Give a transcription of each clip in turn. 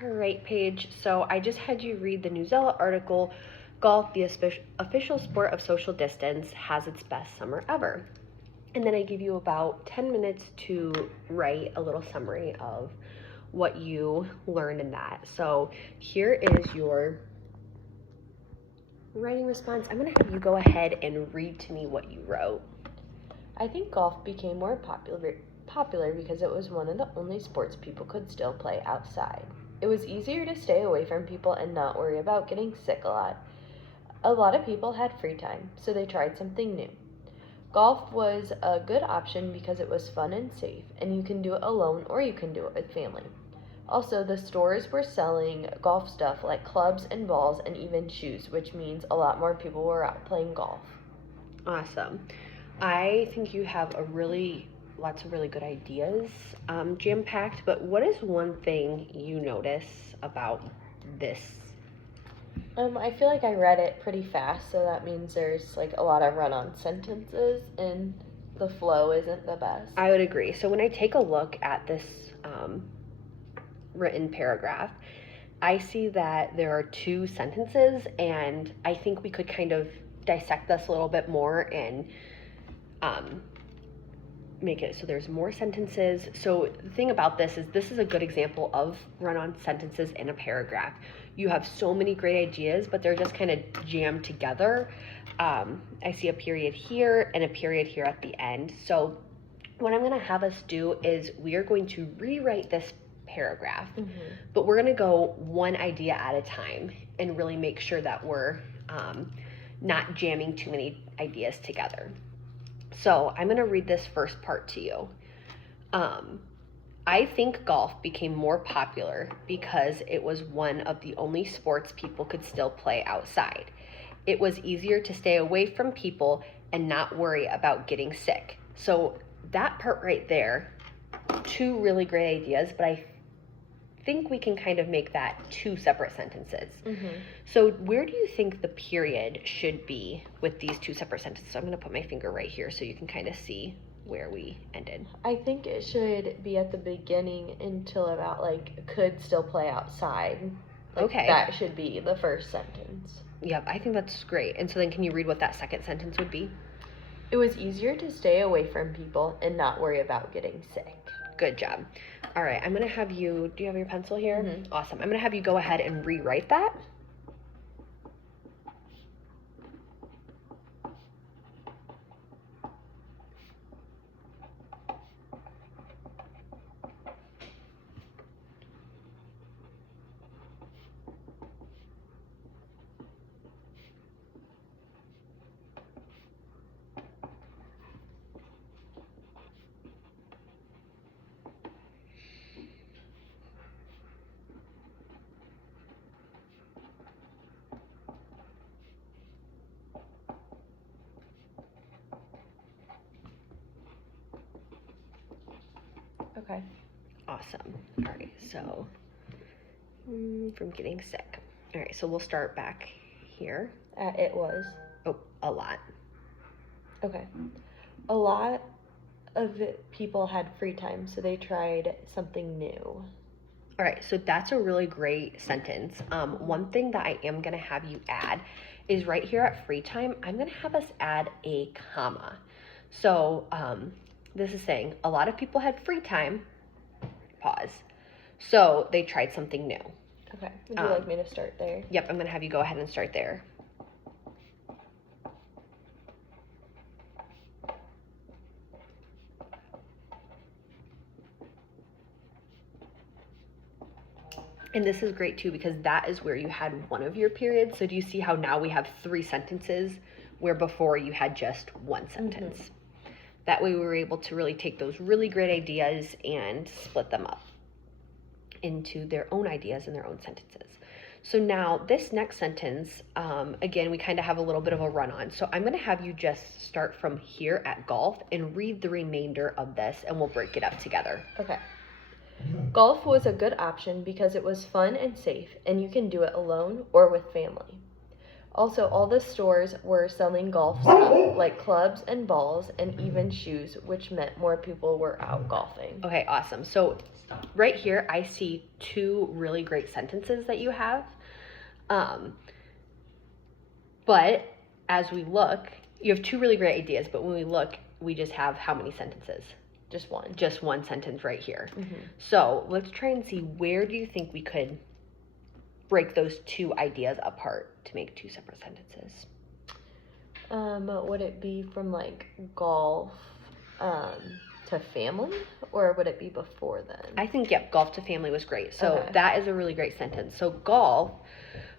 All right, Paige. So I just had you read the Newsella article, Golf, the official sport of social distance, has its best summer ever. And then I give you about 10 minutes to write a little summary of what you learned in that. So here is your writing response. I'm going to have you go ahead and read to me what you wrote. I think golf became more popular because it was one of the only sports people could still play outside. It was easier to stay away from people and not worry about getting sick a lot. A lot of people had free time, so they tried something new. Golf was a good option because it was fun and safe, and you can do it alone or you can do it with family. Also, the stores were selling golf stuff like clubs and balls and even shoes, which means a lot more people were out playing golf. Awesome. I think you have lots of really good ideas, jam-packed, but what is one thing you notice about this? I feel like I read it pretty fast, so that means there's like a lot of run-on sentences and the flow isn't the best. I would agree. So when I take a look at this written paragraph, I see that there are 2 sentences, and I think we could kind of dissect this a little bit more and make it so there's more sentences. So the thing about this is a good example of run-on sentences in a paragraph. You have so many great ideas, but they're just kind of jammed together. I see a period here and a period here at the end. So what I'm going to have us do is we are going to rewrite this paragraph, but we're going to go one idea at a time and really make sure that we're not jamming too many ideas together. So I'm going to read this first part to you. I think golf became more popular because it was one of the only sports people could still play outside. It was easier to stay away from people and not worry about getting sick. So that part right there, 2 really great ideas, but I think we can kind of make that 2 separate sentences. So where do you think the period should be with these 2 separate sentences? So I'm going to put my finger right here so you can kind of see where we ended. I think it should be at the beginning until about like could still play outside. Okay. That should be the first sentence. Yep, I think that's great. And so then can you read what that second sentence would be? It was easier to stay away from people and not worry about getting sick. Good job. All right, I'm going to have you, do you have your pencil here? Awesome. I'm going to have you go ahead and rewrite that. Okay. Awesome. All right, so from getting sick. All right, so we'll start back here. It was. Oh, a lot. Okay. A lot of people had free time, so they tried something new. All right, so that's a really great sentence. One thing that I am going to have you add is right here at free time, I'm going to have us add a comma. So this is saying a lot of people had free time, pause. So they tried something new. Okay, would you like me to start there? Yep, I'm going to have you go ahead and start there. And this is great too because that is where you had one of your periods. So do you see how now we have 3 sentences where before you had just one sentence? That way we were able to really take those really great ideas and split them up into their own ideas and their own sentences. So now this next sentence, again, we kind of have a little bit of a run on. So I'm going to have you just start from here at golf and read the remainder of this and we'll break it up together. Okay. Golf was a good option because it was fun and safe and you can do it alone or with family. Also, all the stores were selling golf stuff, like clubs and balls and even shoes, which meant more people were out golfing. Okay, awesome. So right here, I see two really great sentences that you have. But as we look, you have two really great ideas, but when we look, we just have how many sentences? Just one. Just one sentence right here. Mm-hmm. So let's try and see, where do you think we could break those two ideas apart to make two separate sentences? Would it be from like golf to family, or would it be before then? I think, yep, golf to family was great. So Okay. that is a really great sentence. So golf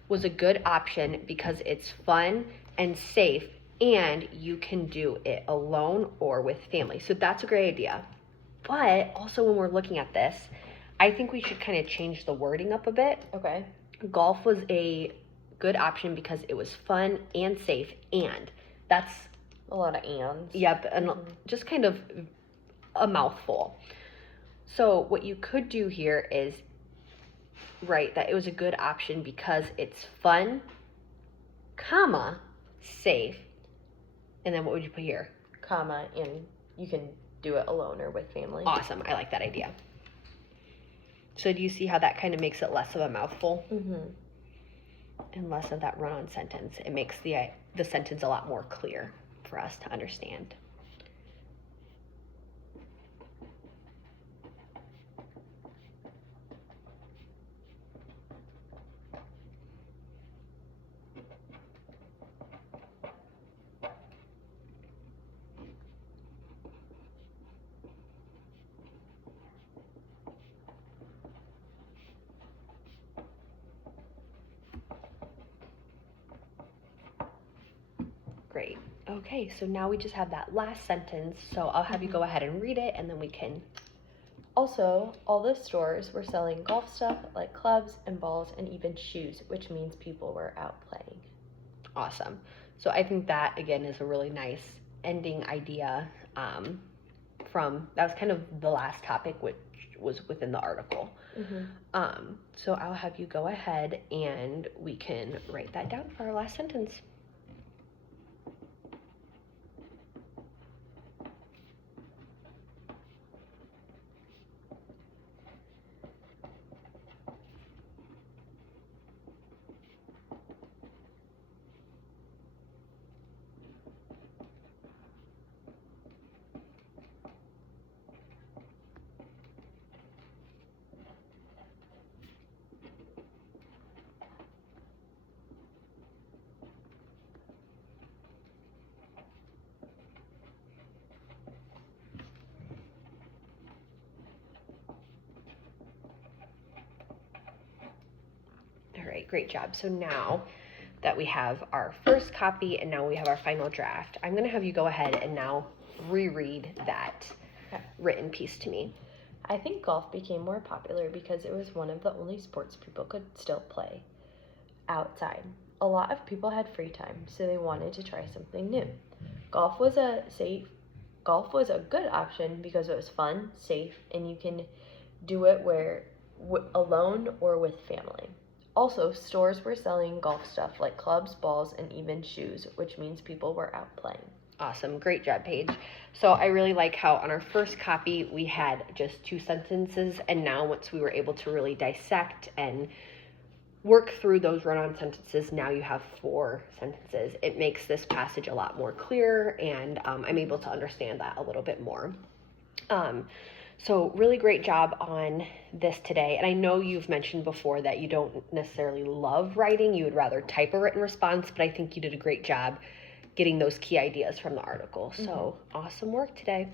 was a good option because it's fun and safe, and you can do it alone or with family. So that's a great idea. But also, when we're looking at this, I think we should kind of change the wording up a bit. Okay. Golf was a good option because it was fun and safe, and that's A lot of ands. yep, and just kind of a mouthful. So what you could do here is write that it was a good option because it's fun, comma, safe, and then what would you put here? Comma, and you can do it alone or with family. Awesome, I like that idea. So do you see how that kind of makes it less of a mouthful Mm-hmm. and less of that run-on sentence? It makes the sentence a lot more clear for us to understand. Great. Okay, so now we just have that last sentence. So I'll have you go ahead and read it, and then we can. Also, all the stores were selling golf stuff like clubs and balls and even shoes, which means people were out playing. Awesome. So I think that, again, is a really nice ending idea from, that was kind of the last topic, which was within the article. Mm-hmm. So I'll have you go ahead and we can write that down for our last sentence. All right, great job. So now that we have our first copy and now we have our final draft, I'm going to have you go ahead and now reread that written piece to me. I think golf became more popular because it was one of the only sports people could still play outside. A lot of people had free time, so they wanted to try something new. Golf was a good option because it was fun, safe, and you can do it alone or with family. Also, stores were selling golf stuff like clubs, balls, and even shoes, which means people were out playing. Awesome. Great job, Paige. So I really like how on our first copy we had just two sentences, and now once we were able to really dissect and work through those run-on sentences, now you have 4 sentences. It makes this passage a lot more clear, and I'm able to understand that a little bit more. So really great job on this today. And I know you've mentioned before that you don't necessarily love writing. You would rather type a written response, but I think you did a great job getting those key ideas from the article. So awesome work today.